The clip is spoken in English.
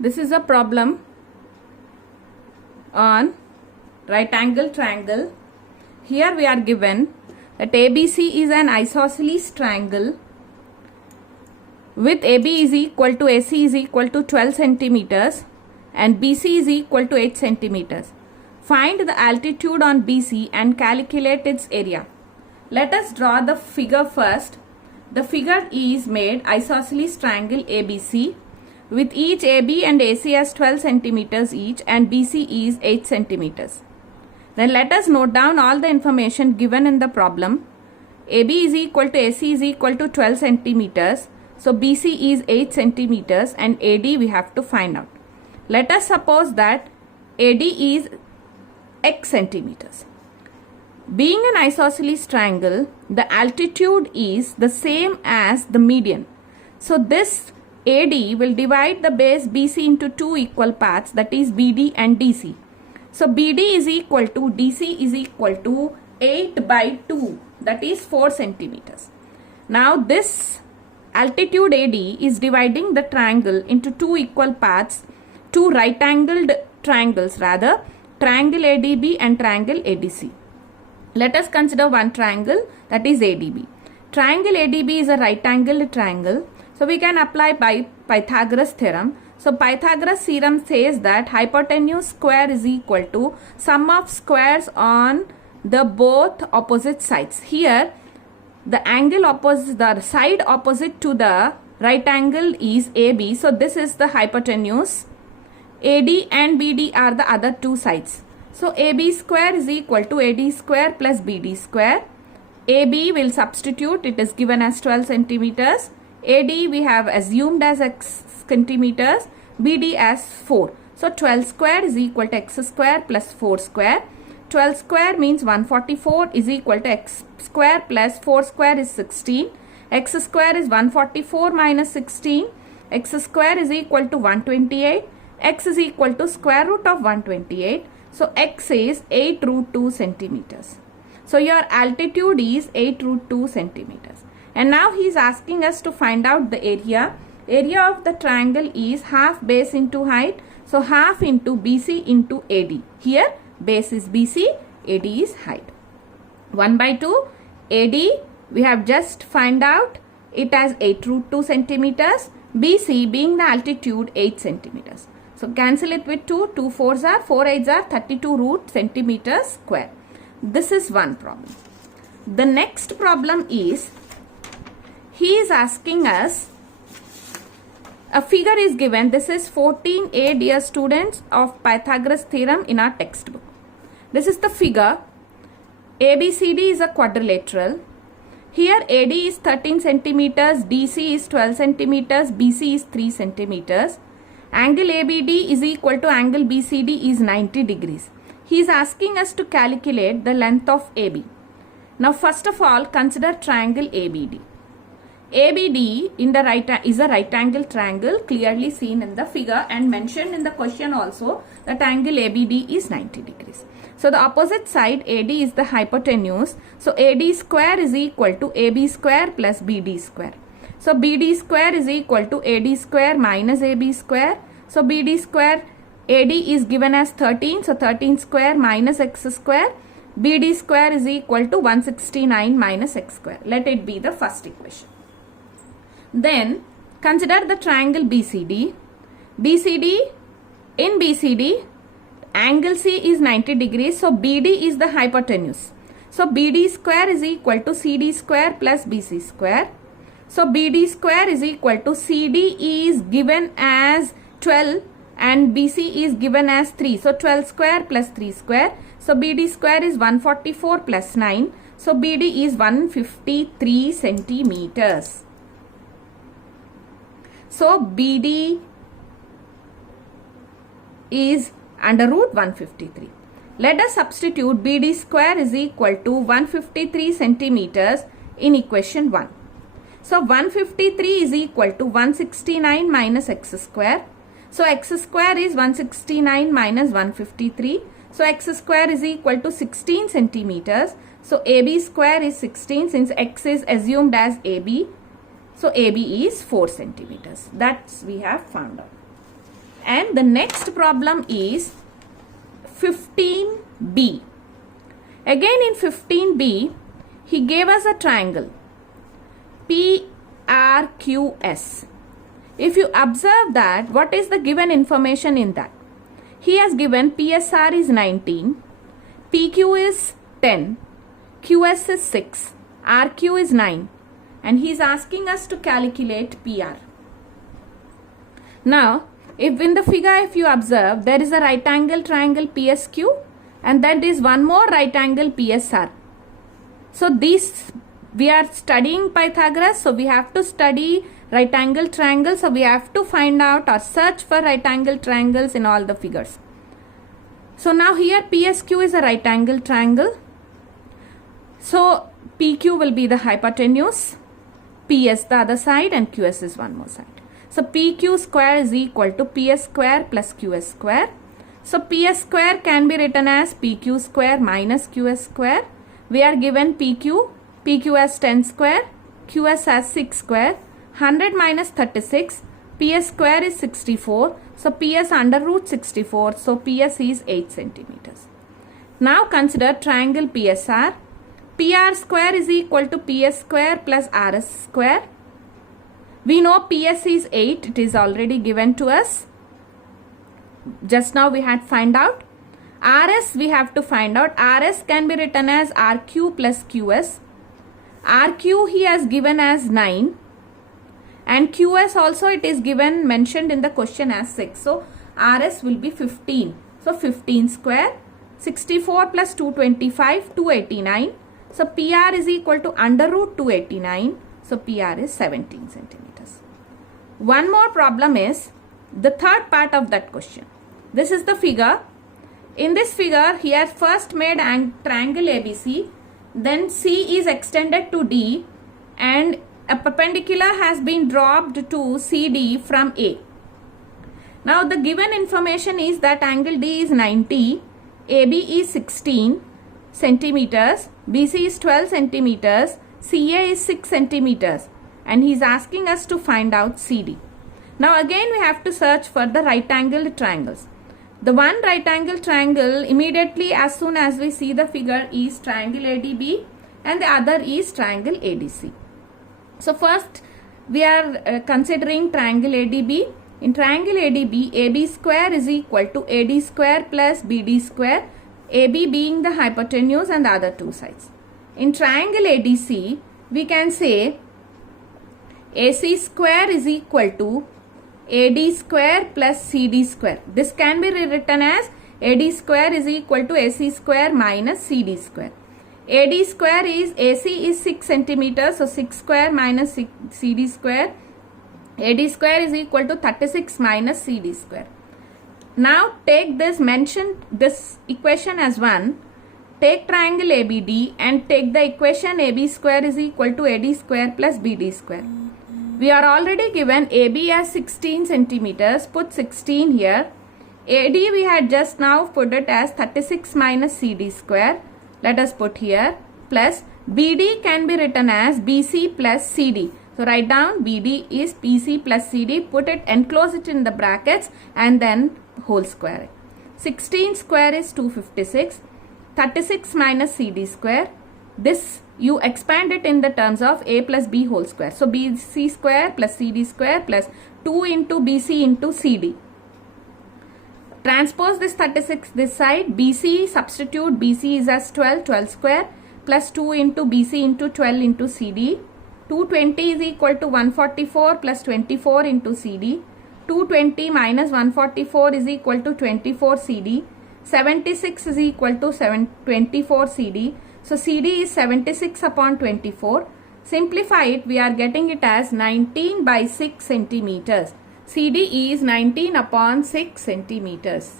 This is a problem on right angle triangle. Here we are given that ABC is an isosceles triangle with AB is equal to AC is equal to 12 centimeters and BC is equal to 8 centimeters. Find the altitude on BC and calculate its area. Let us draw the figure first. The figure is made isosceles triangle ABC with each AB and AC as 12 centimeters each and BC is 8 centimeters. Then let us note down all the information given in the problem. AB is equal to AC is equal to 12 centimeters. So BC is 8 centimeters and AD we have to find out. Let us suppose that AD is x centimeters. Being an isosceles triangle, the altitude is the same as the median. So this AD will divide the base BC into two equal parts, that is BD and DC. So BD is equal to DC is equal to 8 by 2, that is 4 centimeters. Now this altitude AD is dividing the triangle into two equal parts, two right angled triangles rather, triangle ADB and triangle ADC. Let us consider one triangle, that is ADB. Triangle ADB is a right angled triangle. So we can apply by Pythagoras theorem. So Pythagoras theorem says that hypotenuse square is equal to sum of squares on the both opposite sides. Here the angle opposite, the side opposite to the right angle is AB. So this is the hypotenuse. AD and BD are the other two sides. So AB square is equal to AD square plus BD square. AB will substitute, it is given as 12 centimeters. AD we have assumed as x centimeters, BD as 4. So 12 square is equal to x square plus 4 square. 12 square means 144 is equal to x square plus 4 square is 16. X square is 144 minus 16. X square is equal to 128. X is equal to square root of 128. So x is 8 root 2 centimeters. So your altitude is 8 root 2 centimeters. And now he is asking us to find out the area. Area of the triangle is half base into height. So half into BC into AD. Here base is BC, AD is height. 1 by 2 AD we have just find out it as 8 root 2 centimeters. BC being the altitude 8 centimeters. So cancel it with 2. 2 4s are 4 8s are 32 root centimeters square. This is one problem. The next problem is he is asking us, a figure is given. This is 14a, dear students, of Pythagoras theorem in our textbook. This is the figure. ABCD is a quadrilateral. Here AD is 13 centimeters, DC is 12 centimeters, BC is 3 centimeters. Angle ABD is equal to angle BCD is 90 degrees. He is asking us to calculate the length of AB. Now first of all consider triangle ABD. ABD in the is a right angle triangle clearly seen in the figure and mentioned in the question also that angle ABD is 90 degrees. So the opposite side AD is the hypotenuse. So AD square is equal to AB square plus BD square. So BD square is equal to AD square minus AB square. So BD square AD is given as 13. So 13 square minus x square. BD square is equal to 169 minus x square. Let it be the first equation. Then consider the triangle BCD. In BCD angle C is 90 degrees. So BD is the hypotenuse. So BD square is equal to CD square plus BC square. So BD square is equal to CD is given as 12 and BC is given as 3. So 12 square plus 3 square. So BD square is 144 plus 9. So BD is 153 centimeters. So BD is under root 153. Let us substitute BD square is equal to 153 centimeters in equation 1. So 153 is equal to 169 minus x square. So x square is 169 minus 153. So x square is equal to 16 centimeters. So AB square is 16 since x is assumed as AB. So AB is 4 centimeters. That's we have found out. And the next problem is 15B. Again in 15B, he gave us a triangle PRQS. If you observe that, what is the given information in that? He has given PSR is 19, PQ is 10, QS is 6, RQ is 9, and he is asking us to calculate PR. Now, if in the figure, if you observe, there is a right angle triangle PSQ and then there is one more right angle PSR. So these, we are studying Pythagoras, so we have to study right angle triangles. So we have to find out or search for right angle triangles in all the figures. So now here PSQ is a right angle triangle. So PQ will be the hypotenuse, PS the other side, and QS is one more side. So PQ square is equal to PS square plus QS square. So PS square can be written as PQ square minus QS square. We are given PQ as 10 square, QS as 6 square, 100 minus 36, PS square is 64. So PS under root 64. So PS is 8 centimeters. Now consider triangle PSR. PR square is equal to PS square plus RS square. We know PS is 8. It is already given to us. Just now we had find out. RS we have to find out. RS can be written as RQ plus QS. RQ he has given as 9. And QS also it is given, mentioned in the question as 6. So RS will be 15. So 15 square. 64 plus 225, 289. So PR is equal to under root 289. So PR is 17 centimeters. One more problem is the third part of that question. This is the figure. In this figure, he has first made triangle ABC. Then C is extended to D and a perpendicular has been dropped to CD from A. Now the given information is that angle D is 90, AB is 16 centimeters, BC is 12 centimeters, CA is 6 centimeters, and he is asking us to find out CD. Now again we have to search for the right angled triangles. The one right angle triangle immediately as soon as we see the figure is triangle ADB and the other is triangle ADC. So first we are considering triangle ADB. In triangle ADB, AB square is equal to AD square plus BD square, AB being the hypotenuse and the other two sides. In triangle ADC, we can say AC square is equal to AD square plus CD square. This can be rewritten as AD square is equal to AC square minus CD square. AD square is AC is 6 centimeters, so 6 square minus CD square. AD square is equal to 36 minus CD square. Now take this, mention this equation as 1. Take triangle ABD and take the equation AB square is equal to AD square plus BD square. We are already given AB as 16 centimeters. Put 16 here. AD we had just now put it as 36 minus CD square. Let us put here plus BD can be written as BC plus CD. So write down BD is BC plus CD. Put it, enclose it in the brackets and then whole square. 16 square is 256. 36 minus CD square. This you expand it in the terms of A plus B whole square. So BC square plus CD square plus 2 into BC into CD. Transpose this 36 this side. BC, substitute BC is as 12, 12 square plus 2 into BC into 12 into CD. 220 is equal to 144 plus 24 into CD. 220 minus 144 is equal to 24 CD. 76 is equal to 24 CD. So CD is 76 upon 24. Simplify it, we are getting it as 19 by 6 centimeters. CD is 19 upon 6 centimeters.